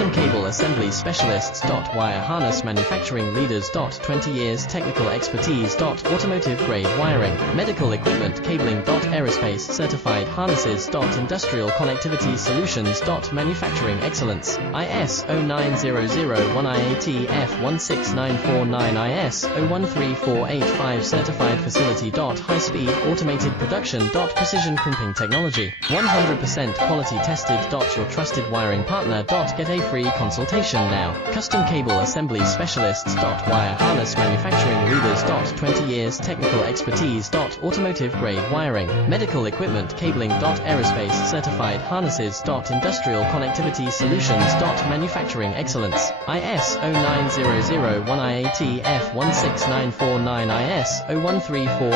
Custom Cable Assembly Specialists. Wire Harness Manufacturing Leaders. 20 years technical expertise. Automotive grade wiring, medical equipment cabling. Aerospace certified harnesses. Industrial connectivity solutions. Manufacturing excellence. IS 09001 IATF 16949 IS 013485 certified facility. High speed automated production. Precision crimping technology. 100% quality tested. Your trusted wiring partner. Get a free consultation now. Custom Cable Assembly Specialists. Wire Harness Manufacturing Leaders. 20 years technical expertise. Automotive grade wiring, medical equipment cabling. Aerospace certified harnesses. Industrial connectivity solutions. Manufacturing excellence. IS 09001 IATF 16949 IS 01348